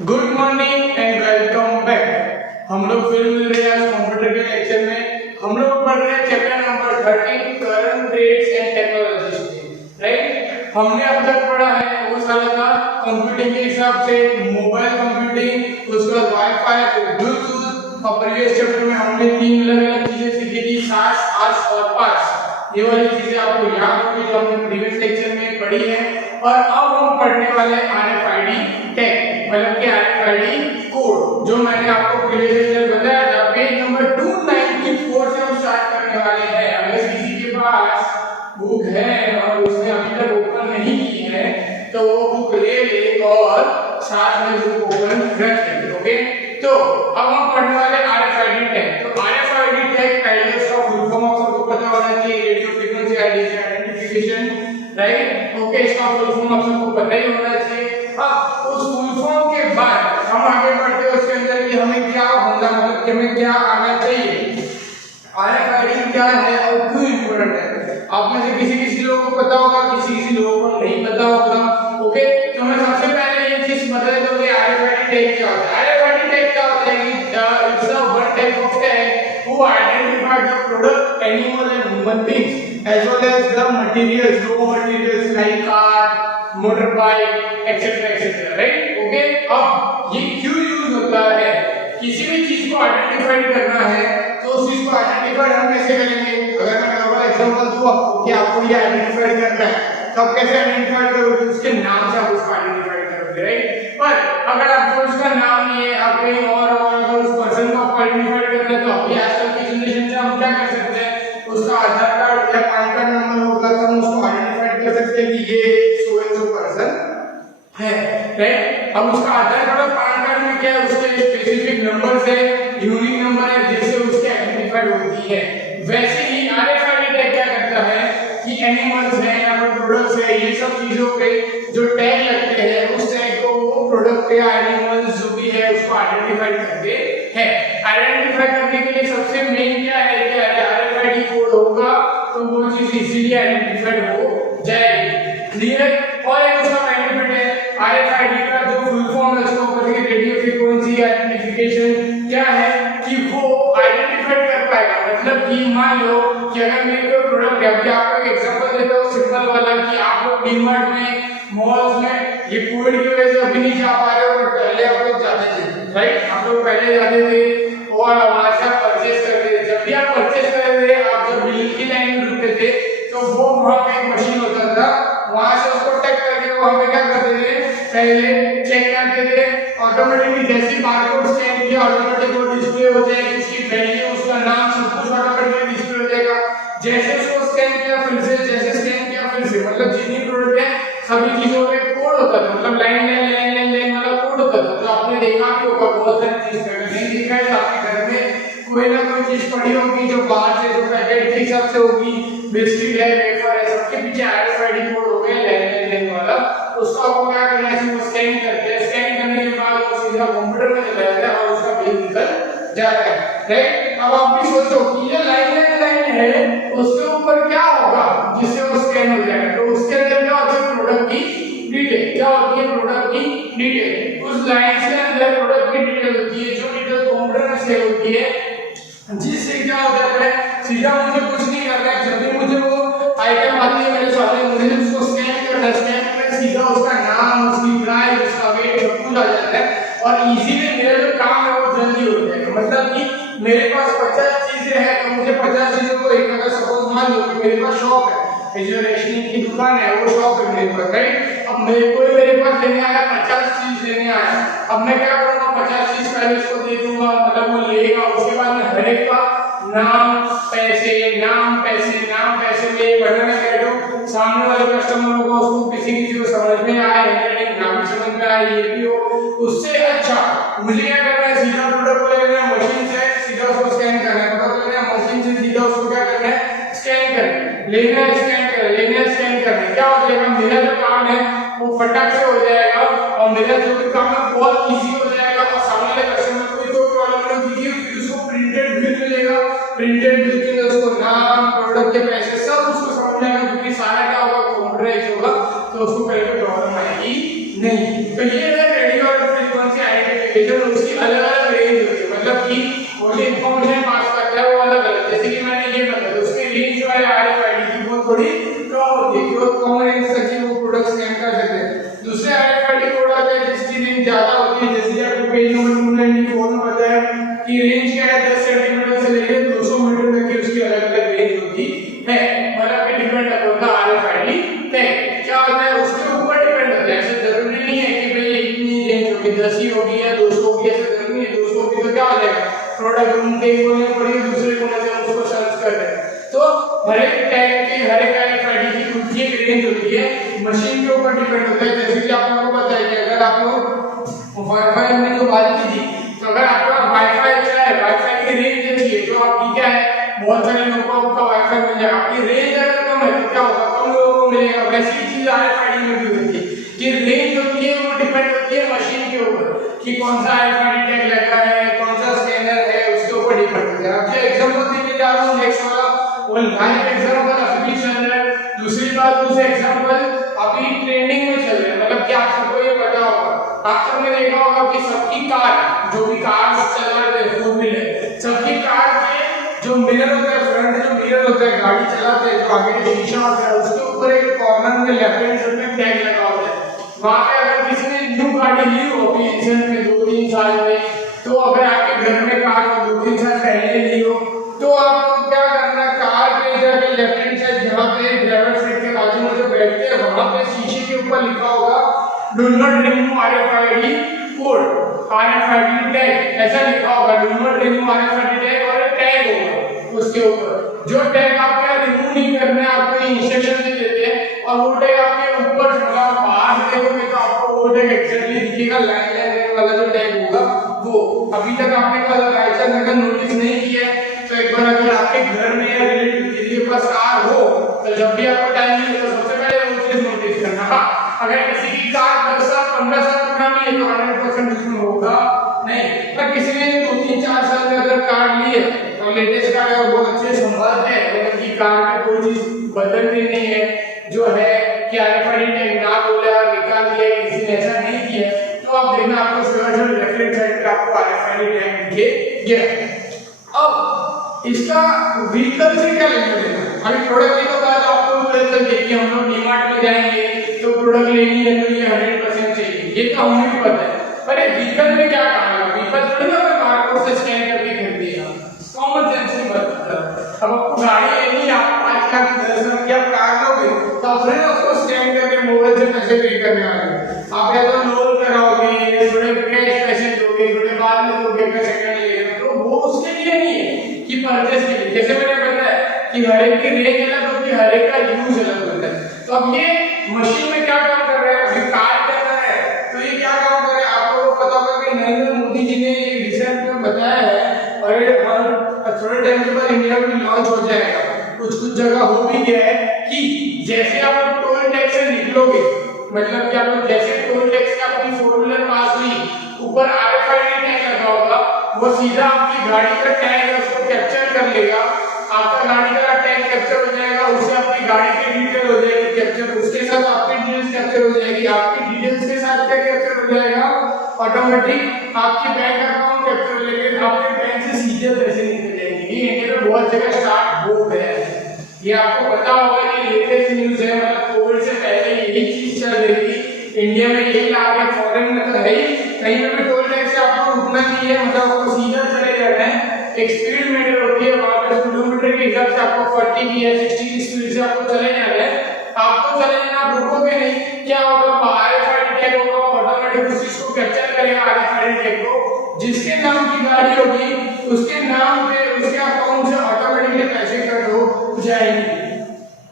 Good morning and welcome back. हम लोग फिर मिल रहे हैं आज कंप्यूटर के लेक्चर में। हम लोग पढ़ रहे हैं chapter number 13 current trends and technology. Right, हमने अब तक पढ़ा है वो सारा था कंप्यूटिंग के हिसाब से मोबाइल कंप्यूटिंग, उसके बाद वाईफाई, ब्लूटूथ और प्रीवियस चैप्टर में हमने तीन अलग-अलग चीजें सीखी थी, सास, आस और पास। ये वाली चीजें आपको याद होगी जो हमने प्रीवियस लेक्चर में पढ़ी है। और अब हम पढ़ने वाले हैं आरएफआईडी टैग, मतलब कि आरएफआईडी कोड, जो मैंने आपको प्रीवियस लेक्चर बताया था। पेज नंबर 294 से हम स्टार्ट करने वाले हैं। अगर किसी के पास बुक है और उसने अभी तक ओपन नहीं की है तो वो बुक ले ले और साथ में बुक ओपन रख ले। ओके, तो अब हम पढ़ने वाले आरएफआईडी टैग। तो आरएफआईडी टैग पहले उसका फुल फॉर्म आपको पता होना चाहिए, radio frequency identification. Right, okay, इसका फुल फॉर्म आप सबको पता ही होना चाहिए। अब उस फुल फॉर्म के बाद हम आगे बढ़ते हैं उसके अंदर कि हमें क्या होना, मतलब कि हमें क्या आना चाहिए, आरएफआईडी क्या है और क्यों इंपॉर्टेंट है। आप में से किसी लोगों को पता होगा, किसी लोगों को नहीं पता होगा। ओके, तो मैं सबसे पहले ये चीज बता देता हूं कि आरएफआईडी टैग क्या होता है। आरएफआईडी टैग क्या होता है कि it's a one type of tag who identify the product, animal and human beings as well as the materials, raw materials like car, motorbike, etc. etc. right? Okay, अब ये क्यों यूज होता है, किसी भी चीज को आइडेंटिफाई करना है तो उस चीज को आइडेंटिफाई हम कैसे करेंगे। अगर मैं नॉर्मल एग्जांपल दूं आपको कि आपको ये आइडेंटिफाई करना है तो आप कैसे आइडेंटिफाई करोगे, उसके नाम से आप उसको आइडेंटिफाई करोगे। राइट, पर अगर आपको उसका नाम नहीं है, आप कहीं और अगर उस पर्सन को आइडेंटिफाई करना है तो अभी आजकल की जनरेशन से हम क्या कर सकते हैं, उसका आधार कार्ड या पैन कार्ड नंबर होगा तो हम उसको आइडेंटिफाई कर सकते हैं कि ये सो एंड सो पर्सन है। राइट, अब उसका आधार कार्ड और पैन कार्ड में क्या है, उसके स्पेसिफिक नंबर्स है, यूनिक नंबर है जिससे उसकी आइडेंटिफाई होती है। वैसे ही आरएफआईडी टैग क्या करता है कि एनिमल्स है या फिर प्रोडक्ट्स है, ये सब चीजों पे जो टैग लगते हैं उस टैग को वो प्रोडक्ट या एनिमल्स जो भी है उसको आइडेंटिफाई करते हैं। आइडेंटिफाई करने के लिए सबसे मेन क्या है कि आरएफआईडी कोड होगा तो वो चीज इजीली आइडेंटिफाइड हो जाएगी। क्लियर, और एक उसका बेनिफिट है आरएफआईडी का जो फुल फॉर्म है उसको ऊपर के रेडियो फ्रीक्वेंसी आइडेंटिफिकेशन क्या है कि वो आइडेंटिफाई कर पाएगा। मतलब कि मान लो कि अगर मेरे को प्रोडक्ट है, अभी आपको एक एग्जांपल देता हूं सिंपल वाला कि आप लोग डीमार्ट में, मॉल्स में ये कोविड की वजह से अभी नहीं जा पा रहे हो, बट पहले आप लोग जाते थे। राइट, आप लोग पहले जाते थे और वहां से परचेज करते थे। जब भी आप परचेज करते थे, आप जब बिल की लाइन में रुकते थे तो वो वहां पे एक मशीन होता था, वहां से उसको टैग करके वहां पे क्या करते थे, पहले चेक करते थे। ऑटोमेटिकली जैसे ही बारकोड स्कैन किया ऑटोमेटिक वो डिस्प्ले हो जाएगी, उसकी वैल्यू, उसका नाम सब कुछ ऑटोमेटिकली डिस्प्ले हो जाएगा। जैसे उसको स्कैन किया फिर से, जैसे स्कैन किया फिर से, मतलब जितनी प्रोडक्ट है सभी चीजों में कोड होता था, मतलब लाइन वाला कोड होता था। तो आपने देखा भी होगा बहुत सारी चीज अगर नहीं दिखा है तो आपके घर में कोई ना कोई चीज पड़ी होगी जो बाहर से जो पैकेट के हिसाब से होगी, बिस्किट है, वेफर है, सबके पीछे आरएफआईडी कोड हो गया लाइन वाला। उसको आपको क्या करना है, वो स्कैन करते हैं, स्कैन करने के बाद वो सीधा कंप्यूटर में चला जाता है और उसका बिल निकल जाता है। राइट, अब आप भी सोचो कि ये लाइन है उसके ऊपर क्या होगा जिससे वो स्कैन हो जाएगा, तो उसके अंदर क्या होता है, प्रोडक्ट की डिटेल। क्या होती है, प्रोडक्ट की डिटेल। उस लाइन के अंदर प्रोडक्ट की डिटेल होती है, जो डिटेल कंप्यूटर में सेव होती है, जिससे क्या हो जाता है, सीधा मुझे कुछ नहीं करना है, जब भी मुझे वो आइटम आती है मेरे सामने मुझे उसको स्कैन करना है, स्कैन में सीधा उसका नाम, उसकी प्राइस, उसका वेट सब कुछ आ जाता है और इजीली मेरा जो काम है वो जल्दी हो जाएगा। मतलब कि मेरे पास 50 चीजें हैं तो मुझे 50 चीजों को एक, अगर सपोज मान लो कि मेरे पास शॉप है, जो रेशनिंग की दुकान है वो शॉप है मेरे पास। राइट, अब मेरे पास लेने आया 50 चीज लेने आया, अब मैं क्या करूंगा, 50 चीज पहले उसको दे दूंगा, मतलब वो लेगा, उसके बाद मैं हर एक का नाम पैसे ले बनाना बैठो, सामने वाले कस्टमर को उसको किसी को समझ में आए नहीं, नाम समझ में आए ये भी हो, उससे अच्छा मुझे क्या करना है, सीधा प्रोडक्ट को लेना है मशीन से, सीधा उसको स्कैन करना है, प्रोडक्ट लेना है मशीन से, सीधा उसको क्या करना है, स्कैन करना है, लेना है स्कैन करना है। क्या हो जाएगा, मेरा जो काम है वो फटाक से हो जाएगा और मेरा जो भी काम है बहुत इजी हो जाएगा और सामने वाले कस्टमर को भी कोई प्रॉब्लम नहीं होगी, उसको प्रिंटेड बिल मिलेगा, प्रिंटेड बिल के अंदर उसको नाम, प्रोडक्ट के पैसे सब उसको समझ में आएगा, क्योंकि सारा क्या होगा कंप्यूटराइज होगा तो उसको कहीं कोई प्रॉब्लम आएगी नहीं। तो ये है रेडियो फ्रीक्वेंसी ज्यादा होती है, जैसे आपको पेज नंबर 294 में बताया कि रेंज क्या है 10 सेंटीमीटर से लेकर 200 मीटर तक की उसकी अलग अलग रेंज होती है। मतलब कि depend upon the RFID tag क्या होता है उसके ऊपर डिपेंड होता है। ऐसा जरूरी नहीं है कि भाई इतनी रेंज होगी 10 ही होगी या 200 होगी, ऐसा जरूरी है। 200 होगी तो क्या हो जाएगा, प्रोडक्ट रूम के कोने पड़ी दूसरे कोने से हम उसको सर्च कर रहे हैं। तो हर एक टैग की हर एक RFID की खुद की एक रेंज होती है, मशीन के ऊपर डिपेंड होता है। जैसे कि आप लोगों को पता है कि अगर आप लोग वाईफाई में जो बात की थी, तो अगर आपका वाईफाई अच्छा है, वाईफाई की रेंज अच्छी है, जो आपकी क्या है बहुत सारे लोगों को आपका वाईफाई मिल जाएगा। आपकी रेंज अगर कम है तो क्या होगा, कम लोगों को मिलेगा। वैसी चीज RFID में भी होती है कि रेंज होती है वो डिपेंड होती है मशीन के ऊपर कि कौन सा RFID टैग लगा है, कौन सा स्कैनर है, उसके ऊपर डिपेंड होता है। आपके एग्जांपल देके जा रहा हूं नेक्स्ट वाला, वो लाइव एग्जांपल अभी भी चल रहा है। दूसरी बात, दूसरे एग्जांपल अभी ट्रेंडिंग में चल रहे हैं। मतलब कि आप सबको ये पता होगा, आप सबने देखा होगा कि सबकी कार, जो भी कार्स चल रहे थे फोर व्हीलर, सबकी कार के जो मिरर होता है, फ्रंट जो मिरर होता है गाड़ी चलाते हैं, जो आगे शीशा होता है, उसके ऊपर एक कॉर्नर में लेफ्ट हैंड साइड में टैग लगा होता है। वहां पे अगर किसी ने न्यू गाड़ी ली हो रिसेंट में 2-3 साल में, तो अगर आपके घर में कार 2-3 साल पहले ली हो, तो आपको क्या करना, कार के जाके लेफ्ट हैंड साइड जहां पे ड्राइवर सीट के बाजू में जो बैठते हैं वहां पे शीशे के ऊपर लिखा होगा do not remove RFID code, RFID tag ऐसा लिखा होगा। Do not remove RFID tag और टैग होगा उसके ऊपर। जो टैग आपका रिमूव नहीं करना है, आपको इंस्ट्रक्शन दे देते हैं और वो टैग आपके ऊपर होगा। बाहर से देखोगे तो आपको वो टैग एक्जेक्टली दिखेगा, लाइन लाइन वाला जो टैग होगा वो। अभी तक आपने कल राइटर अगर नोटिस नहीं किया है तो एक बार अगर आपके घर में या रिलेटिव किसी के पास कार हो तो जब भी आपको टाइम मिले तो सबसे पहले वो चीज नोटिस करना। अगर किसी की कार 10 साल 15 साल पुरानी है तो 100% उसमें होगा नहीं, पर किसी ने 2-3-4 साल में अगर कार ली है तो लेटेस्ट कार है, बहुत अच्छे संभालते हैं, मतलब कि कार में कोई चीज बदलती नहीं है, जो है कि RFID टैग ना बोला निकाल दिया, किसी ने ऐसा नहीं किया, तो आप देखना आपको श्योर लेफ्ट साइड पे आपको RFID टैग दिखेगा। अब इसका व्हीकल से क्या लेना देना, अभी प्रोडक्ट के बाद आपको पता चल गया कि हम लोग डीमार्ट में जाएंगे तो प्रोडक्ट लेनी है तो ये 100% चाहिए, ये तो हमें भी पता है। पर ये व्हीकल में क्या काम है, व्हीकल थोड़ी ना मैं बारकोड से स्कैन करके खरीदेगा, कॉमन सेंस की बात करता है। अब आपको गाड़ी लेनी है, आप 5 लाख 10 लाख की आप कार लोगे तो आप ना उसको स्कैन करके मोबाइल से पैसे पे करने वाले हैं। आप या तो लोन कराओगे, थोड़े कैश पैसे दोगे, थोड़े बाद में दोगे, पैसे सेकंड लेगा, तो वो उसके लिए नहीं है कि परचेस के लिए। जैसे मैंने बताया कि हर एक की रेंज अलग होती है, हर एक का यूज अलग होता है। तो अब ये मशीन में क्या काम कर रहा है, अभी कार कर रहा है तो ये क्या काम कर रहा है, आप लोगों को पता होगा कि नरेंद्र मोदी जी ने ये रिसेंट में बताया है और ये थोड़े टाइम के बाद इंडिया में लॉन्च हो जाएगा, कुछ जगह हो भी गया है कि जैसे आप लोग टोल टैक्स से निकलोगे, मतलब कि आप लोग जैसे टोल टैक्स से अपनी 4 व्हीलर पास ली, ऊपर RFID टैग लगा होगा, वो सीधा आपकी गाड़ी का टैग है उसको कैप्चर कर लेगा, आपका गाड़ी का टैग कैप्चर हो जाएगा, उससे आपकी गाड़ी की डिटेल हो जाएगी कैप्चर, उसके साथ आपकी डिटेल्स कैप्चर हो जाएगी, आपकी डिटेल्स के साथ क्या कैप्चर हो जाएगा, ऑटोमेटिक आपकी बैंक अकाउंट कैप्चर हो जाएगा, आपके बैंक से सीधे पैसे निकल जाएंगे। ये इंडिया में बहुत जगह स्टार्ट हो गया है, ये आपको पता होगा कि लेटेस्ट न्यूज़ है, मतलब कोविड से पहले यही चीज चल रही थी, इंडिया में यही आ गया, फॉरेन में तो है ही, कहीं पे भी टोल टैक्स से आपको रुकना नहीं है, मतलब आपको सीधा चले जाना है। एक स्पीड मीटर होती है, वहां पे किलोमीटर के हिसाब से आपको 40 की या 60 की स्पीड से आपको चले जाना है, आपको चले जाना, आप रुकोगे नहीं, क्या होगा, RFID टैग होगा, ऑटोमेटिक उस चीज को कैप्चर करेगा RFID टैग को, जिसके नाम की गाड़ी होगी उसके नाम पे उसके अकाउंट से ऑटोमेटिकली पैसे कट हो जाएंगे।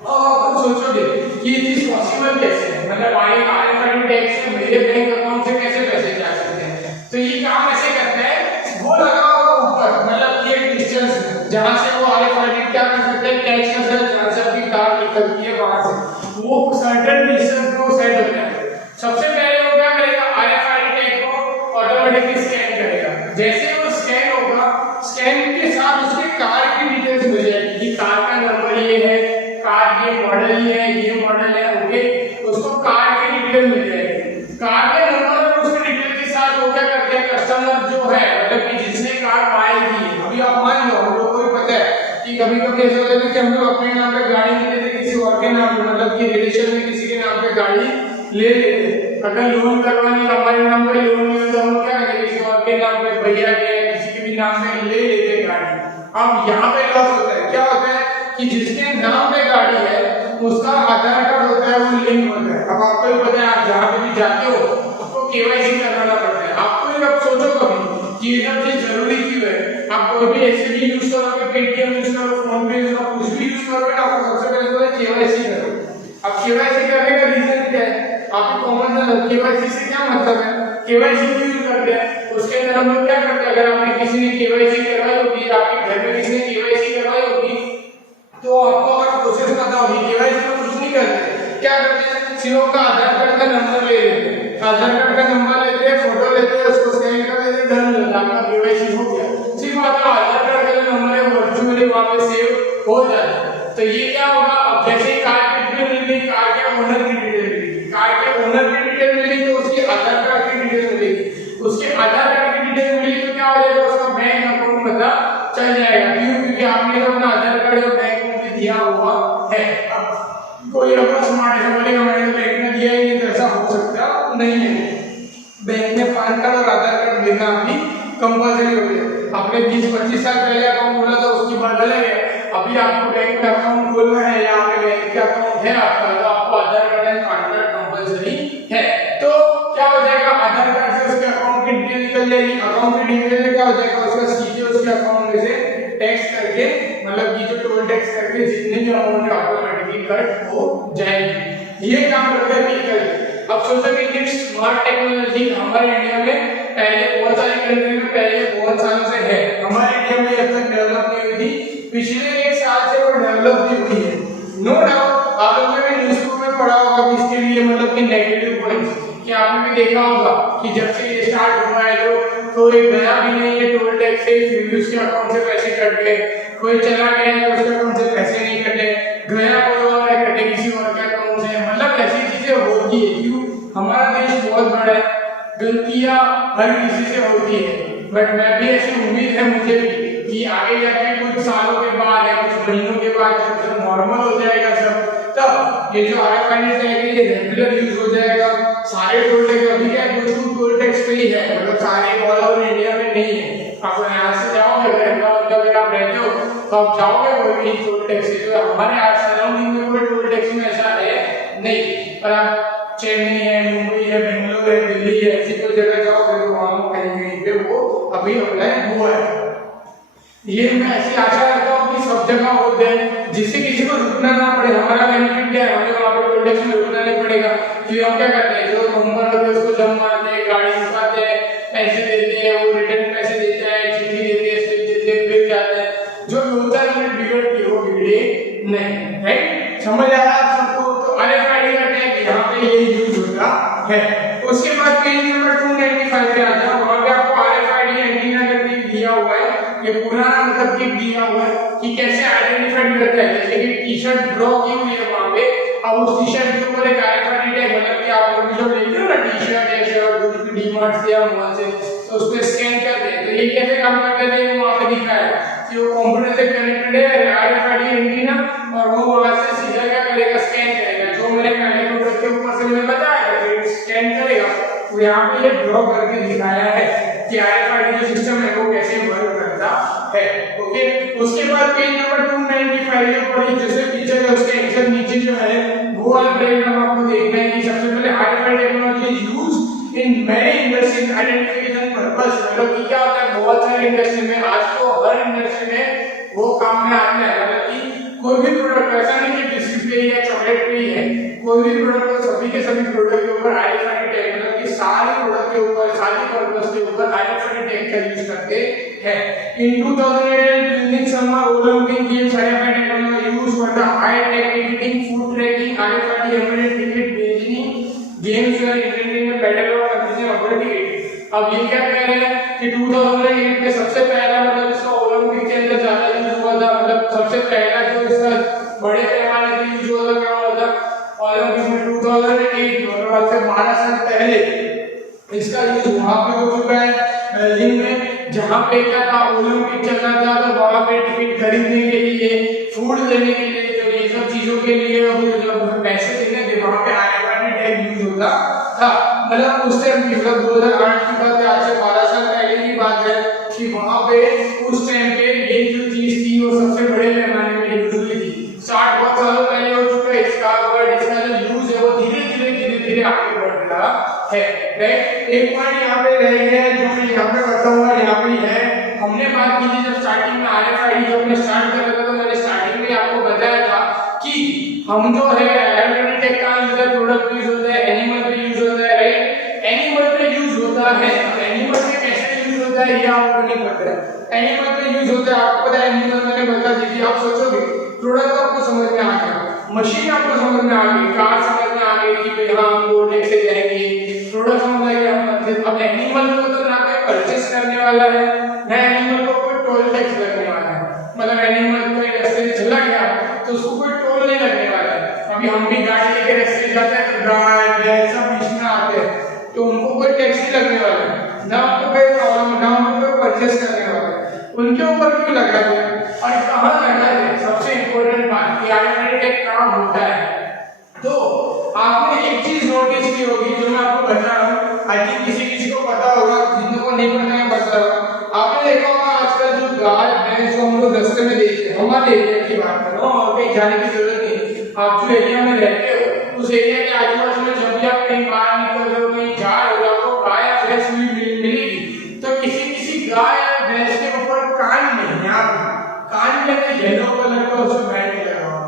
अब आप सोचोगे कि ये चीज पॉसिबल कैसे है, मतलब RFID टैग से मेरे बैंक अकाउंट से कैसे पैसे जा सकते हैं, तो ये काम ऐसे करता है, वो लगा होगा ऊपर, मतलब ये डिस्टेंस जहां से वो RFID क्या कर सकते हैं, कैच कर सकते हैं, जहां से आपकी कार निकलती है वहां से वो सर्टेन डिस्टेंस को सेट होता है। सबसे पहले वो क्या करेगा, RFID टैग को ऑटोमेटिकली स्कैन करेगा, जैसे वो स्कैन होगा, स्कैन के साथ उसके कार की डिटेल्स मिल जाएगी कि कार का नंबर ये है, कार ये मॉडल ये मॉडल है, ओके, उसको कार की डिटेल मिल जाएगी। कार के नंबर और उसके डिटेल के साथ वो क्या करते हैं, कस्टमर जो है, मतलब कि जिसने कार बाय की, अभी आप मान लो हम लोगों को भी पता है कि कभी-कभी ऐसा होता है कि हम लोग अपने नाम पे गाड़ी नहीं लेते, किसी और के नाम पे, मतलब कि रिलेशन में किसी के नाम पे गाड़ी ले लेते हैं, अगर लोन करवाने हमारे नाम पे लोन नहीं होता, हम क्या करेंगे, किसी और के नाम पे, भैया के या किसी के भी नाम पे ले लेते गाड़ी। अब यहाँ पे लॉस होता है, क्या होता है कि जिसके नाम पे गाड़ी है उसका आधार कार्ड होता है, वो लिंक होता है। अब आपको भी पता है, आप जहाँ पे भी जाते हो आपको केवाईसी कराना पड़ता है। आपको अब सोचो कभी कि ये सब चीज जरूरी क्यों है। आप कोई भी एसबी यूज करोगे, पेटीएम यूज करो, फोन पे यूज करो, कुछ भी यूज करोगे ना, आपको सबसे पहले तो केवाईसी करो। अब केवाईसी करने का रीजन क्या है, आपको कॉमन सेंस, केवाईसी से क्या मतलब है, केवाईसी क्यों यूज करते हैं, उसके अंदर हम लोग क्या करते हैं, अगर आपने किसी ने केवाईसी करवाई होगी, आपके घर में किसी ने केवाईसी करवाई होगी, तो आपको अगर प्रोसेस पता होगी, केवाईसी में कुछ नहीं करते, क्या करते हैं, सिर्फ का आधार कार्ड का नंबर ले लेते हैं, आधार कार्ड का नंबर लेते हैं, फोटो लेते हैं, उसको स्कैन कर देते हैं, डन हो जाता है, आपका केवाईसी हो गया। सिर्फ आपका आधार कार्ड का नंबर है वर्चुअली वहां पे सेव हो जाता है। तो ये क्या होगा, अब जैसे ही कार की डिटेल मिल गई, कार के ओनर की डिटेल मिल गई, कार के ओनर की डिटेल मिल गई, तो उसके आधार कार्ड की डिटेल मिलेगी, उसके आधार कार्ड की डिटेल मिली तो क्या हो जाएगा, उसका बैंक अकाउंट पता चल जाएगा। क्यों, क्योंकि आपने तो अपना आधार कार्ड और बैंक में दिया हुआ है। अब कोई अपना स्मार्ट ऐसा बोलेगा मैंने तो बैंक में दिया ही नहीं, तो ऐसा हो सकता नहीं है। बैंक में पैन कार्ड और आधार कार्ड देना भी कंपल्सरी हो गया। आपने 20-25 साल पहले अकाउंट खोला था, उसकी बात अलग है। अभी आपको बैंक में अकाउंट खोलना है या आपके बैंक का अकाउंट है आपका, तो आपको Aadhaar card and PAN card compulsory है। तो क्या हो जाएगा, आधार कार्ड से उसके अकाउंट की डिटेल निकल जाएगी, अकाउंट की डिटेल से क्या हो जाएगा, उसका सीधे उसके अकाउंट में से टैक्स करके, मतलब ये जो टोल टैक्स करके जितने भी अमाउंट है ऑटोमेटिकली कट हो जाएगी। ये काम करता है व्हीकल। अब सोचो कि इतनी स्मार्ट टेक्नोलॉजी हमारे इंडिया में पहले बहुत सारी कंट्री में पहले बहुत सालों से है, हमारे इंडिया में अब तक डेवलप नहीं हुई थी, पिछले 1 साल से वो डेवलप भी हुई है। नो डाउट आप लोगों ने न्यूज़पेपर में पढ़ा होगा कि इसके लिए मतलब कि नेगेटिव पॉइंट्स, कि आपने भी देखा होगा कि जब से ये स्टार्ट हुआ है तो ये गया भी नहीं है टोल टैक्स से, फिर भी उसके अकाउंट से पैसे कट गए, कोई चला गया है उसके अकाउंट से पैसे नहीं कटे, गया कोई और है कटे किसी और के अकाउंट से, मतलब ऐसी चीजें होती है। क्यों, हमारा देश बहुत बड़ा है, गलतियां हर किसी से होती है, बट मैं भी ऐसी उम्मीद है मुझे भी कि आगे जाके कुछ सालों के बाद या कुछ महीनों के बाद जब नॉर्मल हो जाएगा सब, तब ये जो आरएफआईडी टैग है ये रेगुलर यूज हो जाएगा। सारे टोल टैक्स अभी क्या है, कुछ टोल टैक्स पे ही है, मतलब सारे ऑल ओवर इंडिया में नहीं है। आप यहाँ से जाओगे, अगर आप रहते हो तो आप जाओगे कोई भी टोल टैक्स से, जो हमारे आस सराउंडिंग में कोई टोल टैक्स में ऐसा है नहीं। पर आप चेन्नई है, मुंबई है, बेंगलुरु है, दिल्ली है, ऐसी कोई जगह जाओगे तो वहां कहीं कहीं पे वो अभी अप्लाई हुआ है। ये मैं ऐसी आशा रखता हूँ कि सब जगह हो जाए, जिससे किसी को रुकना ना पड़े। हमारा बेनिफिट क्या है, हमें वहाँ पे टोल टैक्स में रुकना नहीं पड़ेगा। कि हम क्या करते हैं, जो नंबर होते हैं उसको जम मारते हैं, गाड़ी रुकाते हैं, पैसे देते हैं, वो रिटर्न पैसे देता है, चिट्ठी देते हैं, स्लिप देते हैं, फिर जाते हैं। जो होता है हमें बिगड़ की वो बिगड़े नहीं, राइट? समझ आ रहा है आप सबको? तो आरएफआईडी का टैग यहाँ पे ये यूज होता है। उसके बाद पेज नंबर 295 पे आ जाओ, वहाँ पे आपको आरएफआईडी एंटीना करके दिया हुआ है, ये पुराना मतलब कि दिया हुआ है कि कैसे आइडेंटिफाई करता है। जैसे कि टी-शर्ट ड्रॉ की हुई है वहां पे, अब उस टी-शर्ट के ऊपर एक आरएफआईडी टैग, मतलब कि आप लोग जब लेते हो ना टी-शर्ट या शर्ट जो डीमार्ट से या मॉल से, तो उस पे स्कैन करते हैं। तो ये कैसे काम करते हैं, वहां पे दिखा है कि वो कंप्यूटर से कनेक्टेड है आरएफआईडी एंटीना, और वो वहां से सीधा क्या करेगा, स्कैन करेगा। जो मैंने पहले कंप्यूटर के ऊपर से मैंने बताया फिर स्कैन करेगा, तो यहाँ पे ये ड्रॉ करके दिखाया है कि आरएफआईडी जो सिस्टम है वो कैसे वर्क करता है। ओके, उसके बाद पेज नंबर 295 के ऊपर जैसे फीचर है उसके एकदम नीचे जो है वो वाला डायग्राम आपको देखना है कि सबसे पहले RFID technology is used in many industries identification purpose. मतलब कि क्या होता है, बहुत सारे इंडस्ट्री में, आज तो हर इंडस्ट्री में वो काम में आता है। मतलब कि कोई भी प्रोडक्ट, ऐसा नहीं कि बिस्किट पे या चॉकलेट पे ही है, कोई भी प्रोडक्ट, सभी के सभी प्रोडक्ट के ऊपर आरएफआईडी टैग, मतलब कि सारे प्रोडक्ट के ऊपर, सारी पर्पस के ऊपर आरएफआईडी टैग का यूज करते हैं। In 2008 Munich Summer Olympic Games RFID technology used for the high tech ticketing, food tracking, RFID embedded ticket भेजनी, games were invented in the battle of confusion of the ticket। अब ये क्या कह रहे हैं कि 2008 में सबसे पहला मतलब इसका ओलंपिक के अंदर ज्यादा यूज हुआ था, मतलब सबसे पहला जो इसका बड़े पैमाने पे यूज हुआ था क्या हुआ था ओलंपिक में 2008, और आज से 12 साल पहले इसका यूज वहां पे हो चुका है बर्लिन में, जहां पे क्या था ओलंपिक चल रहा था, तो वहां पे टिकट खरीदने के लिए, फूड लेने के लिए, तो ये सब चीजों के लिए जब पैसे देने थे वहां पे आरएफआईडी टैग यूज होता था। मतलब उस टाइम की, मतलब 2008 की बात है, आज से 12 साल पहले की बात है कि वहां पे उस टाइम पे ये जो चीज थी वो सबसे बड़े पैमाने में यूज हुई थी। 60 बहुत सालों पहले हो चुका है इसका, बट इसका जो यूज है वो धीरे-धीरे आगे बढ़ रहा है। राइट, एक पॉइंट यहाँ पे रह गया है जो मैं यहाँ पे बताऊंगा, यहाँ पे है। हमने बात की थी जब स्टार्टिंग में RFID जब मैं स्टार्ट कर रहा था, तो मैंने स्टार्टिंग में आपको बताया था कि हम जो है इलेक्ट्रॉनिक टेक का यूजर प्रोडक्ट यूज होता है, एनिमल पे यूज होता है। राइट, एनिमल पे यूज होता है। एनिमल पे कैसे यूज होता है ये आपको नहीं पता है। एनिमल पे यूज होता है, आपको पता है एनिमल मैंने बता दी थी। आप सोचोगे प्रोडक्ट आपको समझ में आ गया, मशीन आपको समझ में आ गई, कार समझ में आ गई कि भाई हाँ हम रोड से जाएंगे, प्रोडक्ट समझ आ गया। अब एनिमल को तो ना कोई परचेस करने वाला है, ना एनिमल को कोई टोल टैक्स लगने वाला है। मतलब एनिमल कोई रास्ते से चला गया तो उसको कोई टोल नहीं लगने वाला है। अभी हम भी गाड़ी लेके रास्ते जाते हैं तो गाय भैंस सब बीच में आते हैं, तो उनको कोई टैक्स नहीं लगने वाला है, ना उनको कोई प्रॉब्लम, ना उनको कोई परचेस करने वाला है। उनके ऊपर क्यों लगा है और कहाँ लगा है? सबसे इंपॉर्टेंट बात कि RFID टैग कहाँ होता है। तो आपने एक चीज नोटिस की होगी जो मैं आपको बता रहा हूँ, आई थिंक किसी को पता होगा, जिनको को नहीं पता मैं बता रहा हूँ। आपने देखा होगा आजकल जो गाय भैंस जो हम लोग रास्ते में देखते हैं, हमारे एरिया की बात कर रहा हूँ और कहीं जाने की जरूरत नहीं, आप जो एरिया में रहते हो उस एरिया के आजू बाजू में जब भी आप कहीं बाहर निकल रहे हो, कहीं जा रहे हो, आपको गाय या भैंस मिलेगी। तो किसी गाय या भैंस के ऊपर कान में, यहाँ कान के अंदर येलो कलर का उसमें बैठ लगा हुआ,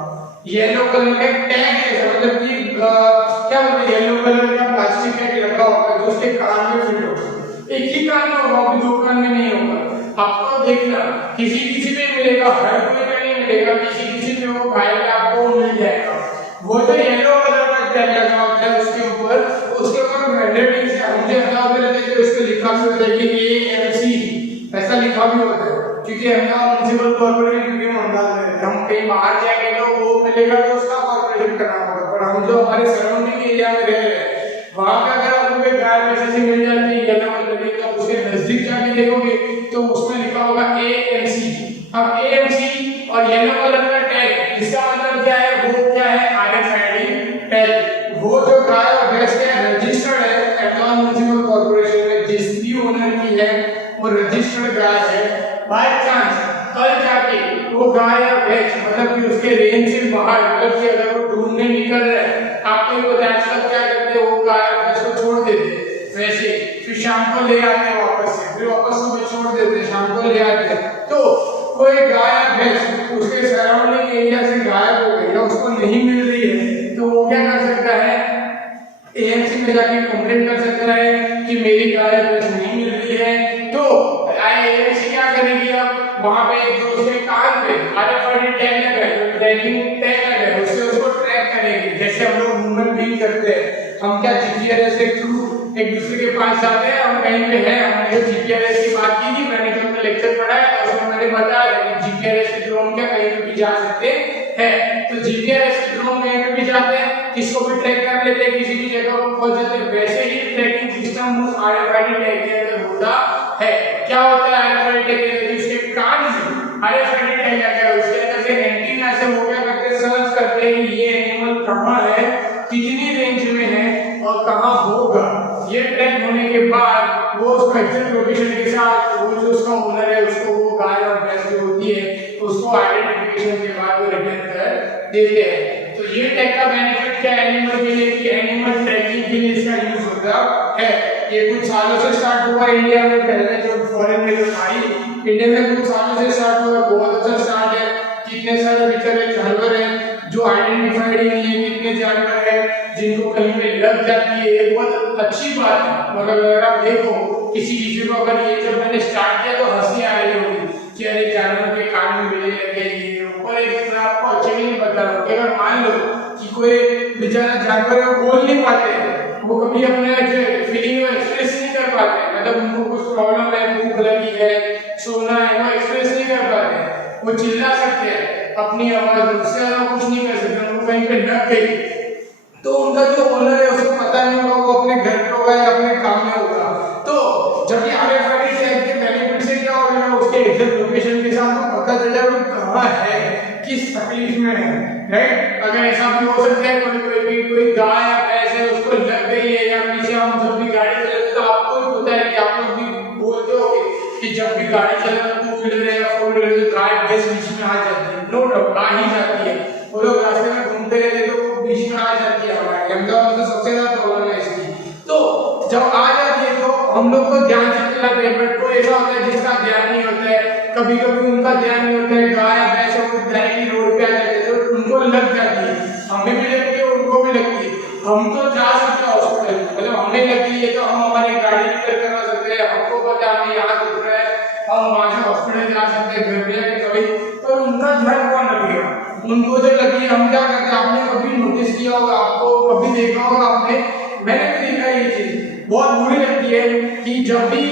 येलो कलर का टैग है, मतलब कि क्या बोलते हैं, येलो कलर का प्लास्टिक टैग लगा होगा जो उसके कान में फिट होगा। एक ही कान में होगा, दो कान में नहीं होगा। आपको देखना किसी पे मिलेगा, हर कोई पे नहीं मिलेगा, किसी पे वो गाय का आपको मिल जाएगा। वो जो येलो कलर का टैग लगा होता है उसके ऊपर मैंडेटरी से मुझे अहमदाबाद में रहते थे, उस पे लिखा भी होता है कि AMC ऐसा लिखा भी होता है, क्योंकि अहमदाबाद म्युनिसिपल कॉर्पोरेशन, क्योंकि हम कहीं बाहर जाएंगे तो वो मिलेगा तो उसका कॉर्पोरेशन करना होगा। पर हम जो हमारे सराउंडिंग एरिया में रह रहे हैं वहां पे अगर आपको कोई गाय वैसे से मिल जाती है येलो कलर की, तो उसके नजदीक जाके देखोगे तो उसमें लिखा होगा AMC। अब AMC और येलो कलर का टैग, इसका मतलब क्या है? वो क्या है? RFID tag. वो जो गाय और भैंस क्या रजिस्टर्ड है अहमदाबाद म्युनिसिपल कॉर्पोरेशन में, जिस भी ओनर की है वो रजिस्टर्ड गाय है। बाय चांस कल जाके वो गाय या भैंस मतलब कि उसके रेंज से बाहर, मतलब कि अगर वो ढूंढने निकल रहा है, आपको पता है आजकल क्या करते हैं, वो गाय और भैंस को छोड़ देते हैं वैसे, फिर शाम को ले आते हैं वापस से, फिर वापस सुबह छोड़ देते हैं, शाम को ले आते हैं। तो कोई गाय या भैंस उसके सराउंडिंग एरिया से गायब हो गई या उसको नहीं मिल रही है, तो वो क्या कर सकता है? AMC में जाके कंप्लेंट कर सकता है कि मेरी गाय भैंस नहीं मिल रही है। तो AMC क्या करेगी? अब वहां पे एक दूसरे कान पे RFID टैग लगा है, ट्रैकिंग टैग लगा है, उससे उसको ट्रैक करेगी। जैसे हम लोग मूवमेंट भी करते हैं, हम क्या GPS के थ्रू एक दूसरे के पास जाते हैं, हम कहीं पे हैं, हमने GPS की बात की थी, मैंने जब मैं लेक्चर पढ़ाया तो उसमें मैंने बताया कि GPS के थ्रू हम क्या कहीं पे भी जा सकते हैं। तो GPS के थ्रू हम कहीं पे भी जाते हैं, किसको भी ट्रैक कर लेते हैं, किसी भी जगह पर पहुंच जाते हैं। वैसे ही ट्रैकिंग सिस्टम उस RFID टैग के अंदर होता है। क्या होता है RFID टैग के अंदर? उसके कान में RFID टैग लगा है, उसके अंदर से एंटीना से वो क्या करते हैं, सर्च करते हैं कि ये एनिमल कहां है, कितनी रेंज में है और कहां होगा। ये ट्रैक होने के बाद वो उसको एग्जैक्ट लोकेशन के साथ वो जो उसका ओनर है उसको वो गाय और भैंस जो होती है उसको आइडेंटिफिकेशन के बाद वो रिटर्न कर देते हैं। तो ये टैग का बेनिफिट क्या है एनिमल के लिए कि एनिमल ट्रैकिंग के लिए इसका यूज होता है। ये कुछ सालों से स्टार्ट हुआ इंडिया में, पहले जो फॉरेन में जो आई, इंडिया में कुछ सालों से स्टार्ट हुआ, बहुत अच्छा स्टार्ट है। कितने सारे बेचारे जानवर हैं जो आइडेंटिफाइड ही नहीं है, कितने जानवर हैं जिनको कहीं पे लग जाती है, ये बहुत अच्छी बात है। मगर अगर आप देखो किसी को अगर ये जब मैंने स्टार्ट किया तो हंसी आ रही होगी कि अरे जानवर के कान में बिल्ली लग गई। ऊपर एक आपको अच्छे नहीं बता रहा हूँ कि अगर मान लो कि कोई बेचारा जानवर है वो बोल नहीं पाते, वो कभी अपने फीलिंग को एक्सप्रेस नहीं कर पाते, मतलब उनको कुछ प्रॉब्लम है, भूख लगी है, सोना है, वो एक्सप्रेस नहीं कर पाते, वो चिल्ला सकते हैं अपनी आवाज, उससे कुछ नहीं कर सकते, उनको कहीं पे लग गई तो उनका जो ओनर है उसको पता नहीं होगा, वो अपने घर पे होगा या अपने काम में होगा। तो जब ये RFID टैग के बेनिफिट से क्या होगा, उसके एग्जैक्ट लोकेशन के साथ वो पता चल जाएगा वो कहाँ है, किस तकलीफ में है। राइट, अगर ऐसा भी हो सकता है कोई गाय या भैंस है उसको लग गई है, या पीछे हम जब भी गाड़ी चलाते तो आपको भी पता है कि आप लोग भी बोलते होगे कि जब भी गाड़ी चलाते टू व्हीलर है या फोर व्हीलर तो गाय भैंस बीच में आ जाती है। नो डाउट आ ही जाती है, वो लोग रास्ते में घूमते रहते तो वो बीच में आ जाती है हमारे, अहमदाबाद में सबसे ज्यादा प्रॉब्लम है इसकी। तो जब आ जाती है तो हम लोग को ध्यान से चलाते हैं, बट कोई ऐसा होता है जिसका ध्यान नहीं होता है, कभी कभी उनका ध्यान नहीं होता है, गाय भैंस वो डायरेक्टली रोड पे आ जाते हैं तो उनको लग जाती है, हमें भी लगती है उनको भी लगती है। हम तो जा सकते हैं हॉस्पिटल, मतलब हमें लगी है तो हम हमारी गाड़ी रिपेयर करवा सकते हैं, हमको पता है हमें यहाँ दुख रहा है हम वहां से हॉस्पिटल जा सकते हैं, घर पे जाके कभी, पर उनका ध्यान कौन रखेगा? उनको जो लगी है हम क्या करते हैं, आपने कभी नोटिस किया होगा, आपको कभी देखा होगा आपने, मैंने भी देखा है ये चीज बहुत बुरी लगती है कि जब भी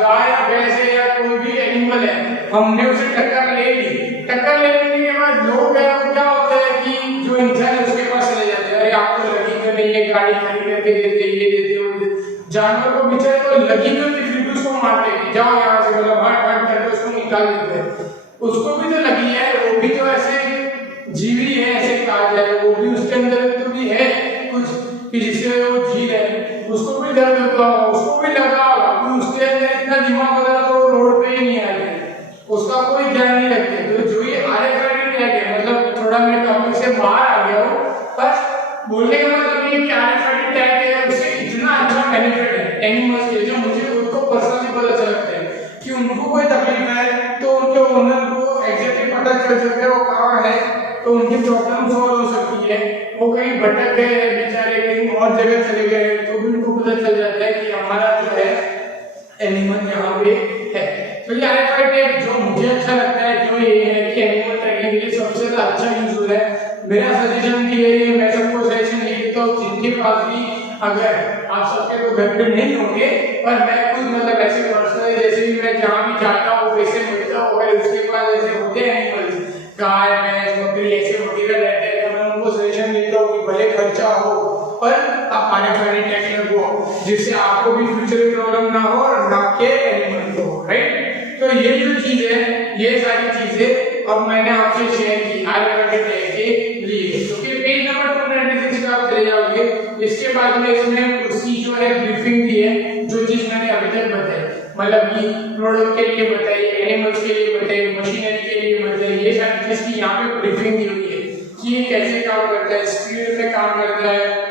गाय या भैंस है या कोई भी एनिमल है हमने उसे टक्कर ले ली, टक्कर ले लेने के बाद लोग क्या होता है कि जो इंसान है उसके पास चले जाते हैं, अरे आपको लगी क्यों नहीं है, गाड़ी खड़ी करके देते ये देते वो देते। जानवर को बेचारे को लगी क्यों नहीं, फिर भी उसको मारते हैं, जाओ यहाँ से, मतलब हट हट करके उसको निकाल देते हैं। उसको भी तो लगी है, वो भी तो ऐसे जीवी है, ऐसे कहा जाए, वो भी उसके अंदर तो भी है कुछ कि जिससे वो जी रहे, उसको भी दर्द होता होगा, उसको भी लगा होगा, उसके अंदर इतना दिमाग होता तो रोड पे ही नहीं आए, उसका कोई ध्यान नहीं रखते। तो जो ये RFID टैग है, मतलब थोड़ा मैं टॉपिक से बाहर आ गया हूँ, पर बोलने का मतलब ये कि RFID टैग है उससे इतना अच्छा बेनिफिट है एनिमल्स के, जो मुझे उनको पर्सनली बहुत अच्छा लगता है कि उनको कोई तकलीफ है तो उनके ओनर को एग्जैक्टली पता चल सकता है वो कहाँ है, तो उनकी प्रॉब्लम सॉल्व हो सकती है। वो कहीं भटक गए हैं बेचारे, कहीं और जगह चले गए हैं, तो भी उनको पता चल जाता है कि हमारा जो है एनिमल यहाँ पे है। तो ये RFID टैग जो मुझे अच्छा लगता है, जो ये है कि एनिमल ट्रैकिंग के लिए सबसे ज्यादा अच्छा यूज हो रहा है। मेरा सजेशन भी यही है, मैं सबको सजेशन यही देता हूँ जिनके पास भी, अगर आप सबके तो घर पे नहीं होंगे, पर मैं खुद मतलब ऐसे पर्सनली जैसे भी मैं जहाँ भी जाता हूँ वैसे मिलता हूँ, अगर उसके पास ऐसे होते हैं एनिमल्स, गाय भैंस बकरी ऐसे वगैरह रहते हैं, तो मैं उनको सजेशन देता हूँ कि भले खर्चा हो पर आप RFID टैग लगवाओ, जिससे आपको भी फ्यूचर में प्रॉब्लम ना हो और ना के एनिमल को, राइट। तो ये जो चीज है, ये सारी चीजें अब मैंने आपसे शेयर की RFID टैग के लिए। तो फिर पेज नंबर 296 पे आप चले जाओगे, इसके बाद में इसमें उसकी जो है ब्रीफिंग दी है, जो चीज मैंने अभी तक बताई, मतलब कि प्रोडक्ट के लिए बताई, एनिमल्स के लिए बताई, मशीनरी के लिए बताई, ये सारी चीज की यहाँ पे ब्रीफिंग दी हुई है कि ये कैसे काम करता है, स्पीड में काम करता है,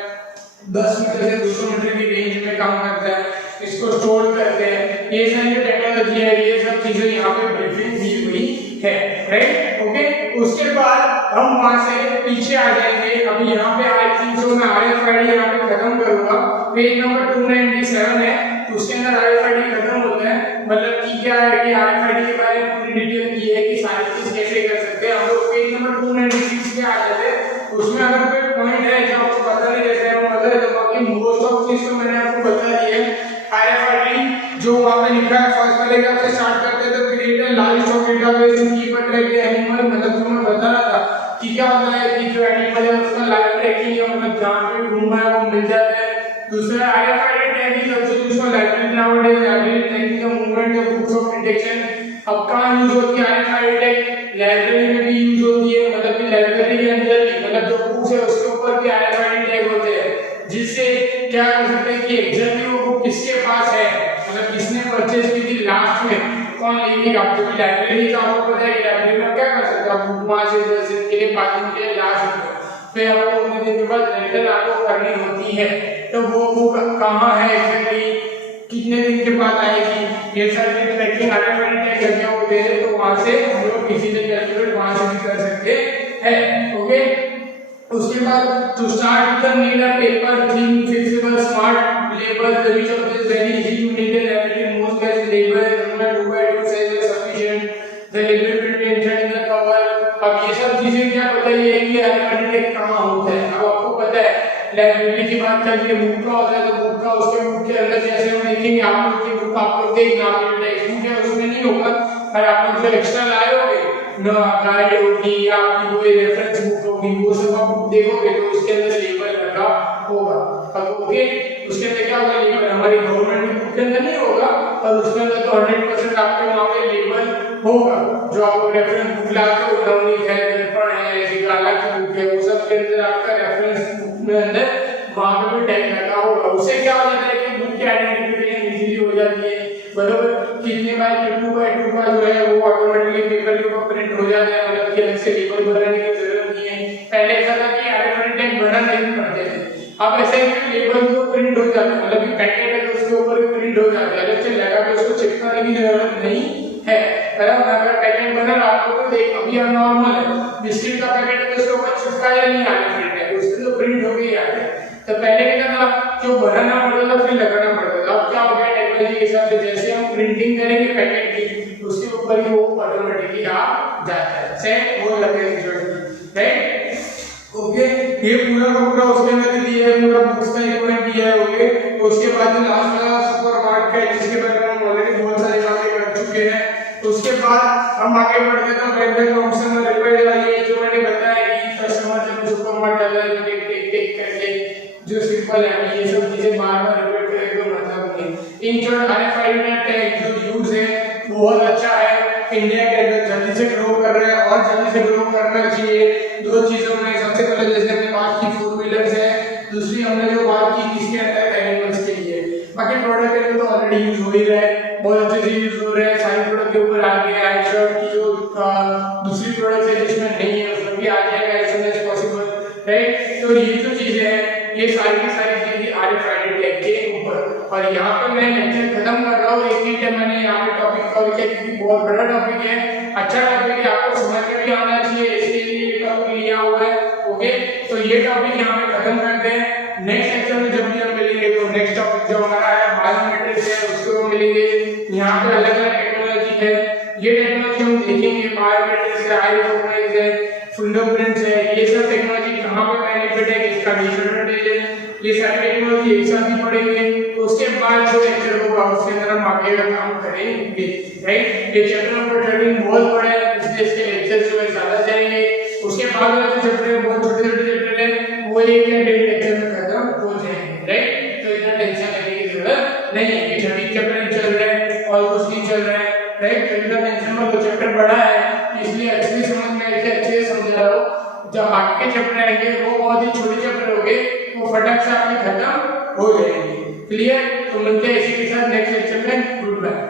10 मीटर से 200 मीटर की रेंज में काम करता है, इसको स्टोर करते हैं, ये सारी जो टेक्नोलॉजी है, ये सब चीजें यहाँ पे ब्रीफिंग दी हुई है, राइट। ओके, उसके बाद हम वहां से पीछे आ जाएंगे। अभी यहाँ पे आई थिंक सो मैं RFID यहाँ पे खत्म करूंगा, पेज नंबर 297 है, उसके अंदर RFID खत्म होता है, मतलब कि क्या है कि RFID के बारे में पूरी डिटेल दी है कि सारी चीज कैसे कर सकते हैं। हम लोग पेज नंबर 296 पे आ जाते हैं, उसमें अगर कोई पॉइंट है जो आपको पता नहीं, जैसे हम बता देता हूं कि मोस्ट ऑफ चीज तो मैंने आपको बता दी है। RFID जो वहां पे लिखा है फर्स्ट वाले का से स्टार्ट करते हैं, तो create a large stock database in keeper track animal, मतलब जो मैं बता रहा था कि क्या होता है कि जो एनिमल है उसका लाइव ट्रैकिंग है, मतलब जहां पे घूम रहा है वो मिल जाता है। दूसरा RFID tag is also used for library nowadays, library tracking the movement of books of detection. अब कहां यूज होती है RFID टैग? लाइब्रेरी में भी यूज होती है, मतलब कि लाइब्रेरी के अंदर भी, मतलब जो बुक्स है उसके ऊपर भी RFID टैग होते हैं, जिससे क्या कर सकते हैं कि एग्जैक्टली वो बुक किसके पास है, मतलब किसने परचेज की थी लास्ट में, कौन लेके, आपको भी लाइब्रेरी का आपको पता है कि लाइब्रेरी में क्या कर सकते हैं आप, बुक वहां से 10 दिन के लिए 5 दिन के लिए ला सकते हो, फिर आपको उतने दिन के बाद रेंटल आपको करनी होती है, तो वो बुक कहाँ है एग्जैक्टली, कितने दिन के बाद आएगी, ये सारी ट्रैकिंग RFID टैग लगे होते हैं, तो वहां से हम लोग किसी से कैलकुलेट वहां से भी कर सकते हैं। ओके, उसके बाद to start with the need a paper thing fixable smart label, the which of this very easy to need a library most catch label number 2 by 2 size is sufficient, the label will be inserted in the cover. अब ये सब चीजें क्या बताइए कि RFID tag कहां होता है। अब आपको पता है लाइब्रेरी की बात करके बुक का होता है, तो बुक का उसके बुक के अंदर जैसे हम देखेंगे आप लोग की बुक आप लोग देखना, आपके टेक्स्ट बुक है उसमें नहीं होगा, पर आप लोग जो एक्स्ट्रा लाए होगे गाइड होगी या आपकी कोई रेफरेंस बुक होगी, वो सब आप बुक देखोगे तो उसके अंदर लेबल लगा होगा। अब ओके, उसके अंदर क्या होगा, लेबल हमारी गवर्नमेंट की बुक के अंदर नहीं होगा, पर उसके अंदर तो 100% आपके वहां पे लेबल होगा, जो आप रेफरेंस बुक लाते हो, नवनीत है, दर्पण है, ऐसी गाला की बुक है, वो सब के अंदर आपका रेफरेंस बुक में अंदर वहां पे भी टैग लगा होगा। उससे क्या हो जाता है कि बुक की आइडेंटिफिकेशन इजीली हो जाती है, बराबर। कितने बाय 2x2 का जो है वो ऑटोमेटिकली पेपर के ऊपर प्रिंट हो जाता है, मतलब कि अलग से लेबल बनाने की जरूरत नहीं है। पहले ऐसा था कि आइडेंटिफाइड टैग बनाना नहीं पड़ते थे, अब ऐसे ही लेबल को प्रिंट हो जाता है, मतलब कि पैकेट है तो उसके ऊपर प्रिंट हो जाता है, अलग से लगा के उसको चिपकाने की जरूरत नहीं है। अगर पैकेट बना आपको तो देख अभी नॉर्मल है, बिस्किट का पैकेट है तो उसके ऊपर चिपकाया नहीं आइडेंटिफाइड टैग, उससे तो प्रिंट हो गई आगे। तो पहले क्या था, जो बनाना पड़ता था फिर लगाना पड़ता था। अब क्या हो गया टेक्नोलॉजी के हिसाब से, जैसे हम प्रिंटिंग करेंगे पैकेट की उसके ऊपर ही वो ऑटोमेटिकली आ जाता है, सेट हो जाता है, राइट। ओके, ये पूरा का पूरा उसके अंदर दिया है, पूरा बुक्स का इक्विपमेंट दिया है। ओके, उसके बाद जो लास्ट वाला सुपर मार्ट का है जिसके बारे में हम ऑलरेडी बहुत सारी बातें कर चुके हैं। उसके बाद हम आगे बढ़ते हैं तो वेंडर ऑप्शन और रिपेयर वाली जो मैंने बताया कि कस्टमर जब सुपर मार्ट जाता है तो टिक टिक करके जो सिंपल है ये सब चीजें बार-बार रिपीट करने का मतलब नहीं। इन जो RFID टैग जो यूज है बहुत अच्छा है, इंडिया के अंदर जल्दी से ग्रो कर रहा है और जल्दी से ग्रो करना चाहिए। दो चीजों में, सबसे पहले जैसे हमने बात की फोर व्हीलर्स है, दूसरी हमने जो बात की किसके अंदर एनिमल्स के लिए, बाकी प्रोडक्ट के लिए तो ऑलरेडी यूज हो ही रहा है, बहुत अच्छे से यूज हो रहा है। सारे प्रोडक्ट के ऊपर आ गया है, शर्ट की जो दूसरी प्रोडक्ट है जिसमें नहीं है उसमें भी आ जाएगा as soon as possible, right. तो ये जो चीजें हैं ये सारी की सारी चीजें RFID टैग के ऊपर। और यहाँ पे मैं लेक्चर खत्म कर रहा हूँ, एक ही टाइम मैंने यहाँ पे टॉपिक कवर किया क्योंकि बहुत बड़ा टॉपिक है, अच्छा टॉपिक है, आपको समझ में भी आना चाहिए, इसके लिए ये टॉपिक लिया हुआ है। ओके, तो ये टॉपिक यहाँ पे खत्म करते हैं। नेक्स्ट लेक्चर में जब भी हम मिलेंगे तो नेक्स्ट टॉपिक जो हमारा है बायोमेट्रिक्स है उसको हम मिलेंगे। यहाँ पे अलग अलग टेक्नोलॉजी है, ये टेक्नोलॉजी हम देखेंगे, बायोमेट्रिक्स है, आई रिकॉग्नाइज है, फिंगरप्रिंट्स है, ये सब टेक्नोलॉजी कहाँ पे बेनिफिट है, इसका डिसएडवांटेज है, ये सारी टेक्नोलॉजी एक साथ ही पढ़ेंगे। तो उसके बाद जो लेक्चर होगा उसके अंदर हम आगे का काम करेंगे, राइट। ये चैप्टर नंबर 13 बहुत बड़ा है इसलिए इसके लेक्चर जो है ज्यादा जाएंगे। उसके बाद वाले जो चैप्टर है बहुत छोटे छोटे चैप्टर है, वो एक या डेढ़ लेक्चर में खत्म हो जाएंगे, राइट। तो इतना टेंशन लेने की जरूरत नहीं है, ये 30 चैप्टर चल रहा है और कुछ नहीं चल रहा है, राइट। तो इतना टेंशन मत लो, चैप्टर बड़ा है इसलिए अच्छे से समझ में आएगा, अच्छे से समझा रहा हूं। जब आगे के चैप्टर आएंगे वो बहुत ही छोटे चैप्टर होंगे, वो फटाक से आपके खत्म हो जाएंगे, क्लियर। तो मिलते हैं इसी के साथ नेक्स्ट लेक्चर में, गुड बाय।